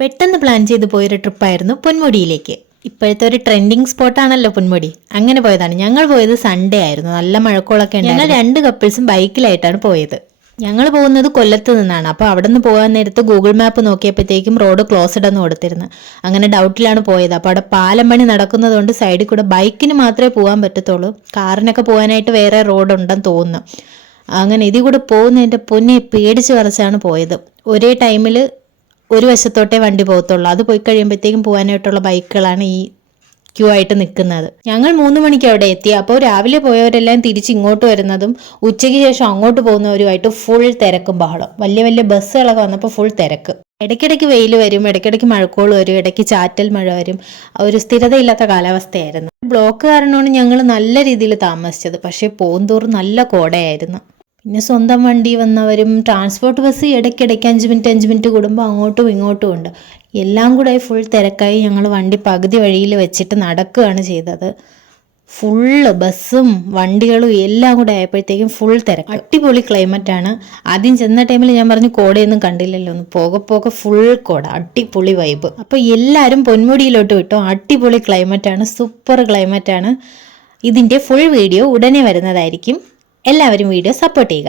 പെട്ടെന്ന് പ്ലാൻ ചെയ്ത് പോയൊരു ട്രിപ്പായിരുന്നു പൊന്മുടിയിലേക്ക്. ഇപ്പോഴത്തെ ഒരു ട്രെൻഡിങ് സ്പോട്ടാണല്ലോ പൊന്മുടി. അങ്ങനെ പോയതാണ്. ഞങ്ങൾ പോയത് സൺഡേ ആയിരുന്നു. നല്ല മഴക്കോളൊക്കെ ഉണ്ട്. ഞങ്ങൾ 2 കപ്പിൾസും ബൈക്കിലായിട്ടാണ് പോയത്. ഞങ്ങൾ പോകുന്നത് കൊല്ലത്ത് നിന്നാണ്. അപ്പോൾ അവിടെ നിന്ന് പോകാൻ നേരത്ത് ഗൂഗിൾ മാപ്പ് നോക്കിയപ്പോഴത്തേക്കും റോഡ് ക്ലോസ്ഡ് എന്ന് കൊടുത്തിരുന്നു. അങ്ങനെ ഡൗട്ടിലാണ് പോയത്. അപ്പോൾ അവിടെ പാലം പണി നടക്കുന്നതുകൊണ്ട് സൈഡിൽ കൂടെ ബൈക്കിന് മാത്രമേ പോകാൻ പറ്റത്തുള്ളൂ. കാറിനൊക്കെ പോകാനായിട്ട് വേറെ റോഡ് ഉണ്ടെന്ന് തോന്നുന്നു. അങ്ങനെ ഇതിൽ കൂടെ പോകുന്നതിൻ്റെ പൊന്നെ പേടിച്ച് വരച്ചാണ് പോയത്. ഒരേ ടൈമിൽ ഒരു വശത്തോട്ടേ വണ്ടി പോകത്തുള്ളൂ. അത് പോയി കഴിയുമ്പോഴത്തേക്കും പോകാനായിട്ടുള്ള ബൈക്കുകളാണ് ഈ ക്യൂ ആയിട്ട് നിൽക്കുന്നത്. ഞങ്ങൾ 3 മണിക്ക് അവിടെ എത്തി. അപ്പോൾ രാവിലെ പോയവരെല്ലാം തിരിച്ച് ഇങ്ങോട്ട് വരുന്നതും ഉച്ചയ്ക്ക് ശേഷം അങ്ങോട്ട് പോകുന്നവരുമായിട്ട് ഫുൾ തിരക്കും ബഹളം. വലിയ വലിയ ബസ്സുകളൊക്കെ വന്നപ്പോൾ ഫുൾ തിരക്ക്. ഇടയ്ക്കിടയ്ക്ക് വെയിൽ വരും, ഇടയ്ക്കിടയ്ക്ക് മഴക്കോൾ വരും, ഇടയ്ക്ക് ചാറ്റൽ മഴ വരും. ഒരു സ്ഥിരതയില്ലാത്ത കാലാവസ്ഥയായിരുന്നു. ബ്ലോക്ക് കാരണമാണ് ഞങ്ങൾ നല്ല രീതിയിൽ താമസിച്ചത്. പക്ഷേ പോകുന്തോറും നല്ല കോടയായിരുന്നു. പിന്നെ സ്വന്തം വണ്ടി വന്നവരും ട്രാൻസ്പോർട്ട് ബസ് ഇടയ്ക്കിടയ്ക്ക് 5 മിനിറ്റ് കൂടുമ്പോൾ അങ്ങോട്ടും ഇങ്ങോട്ടും ഉണ്ട്. എല്ലാം കൂടെ ഫുൾ തിരക്കായി. ഞങ്ങൾ വണ്ടി പകുതി വഴിയിൽ വെച്ചിട്ട് നടക്കുകയാണ് ചെയ്തത്. ഫുള്ള് ബസ്സും വണ്ടികളും എല്ലാം കൂടെ ആയപ്പോഴത്തേക്കും ഫുൾ തിരക്ക്. അടിപൊളി ക്ലൈമറ്റാണ്. ആദ്യം ചെന്ന ടൈമിൽ ഞാൻ പറഞ്ഞു കോടയൊന്നും കണ്ടില്ലല്ലോ എന്ന്. പോകെ ഫുൾ കോട, അടിപൊളി വൈബ്. അപ്പോൾ എല്ലാവരും പൊന്മുടിയിലോട്ട് വിട്ടോ. അടിപൊളി ക്ലൈമറ്റാണ്, സൂപ്പർ ക്ലൈമറ്റാണ്. ഇതിൻ്റെ ഫുൾ വീഡിയോ ഉടനെ വരുന്നതായിരിക്കും. എല്ലാവരും വീഡിയോ സപ്പോർട്ട് ചെയ്യുക.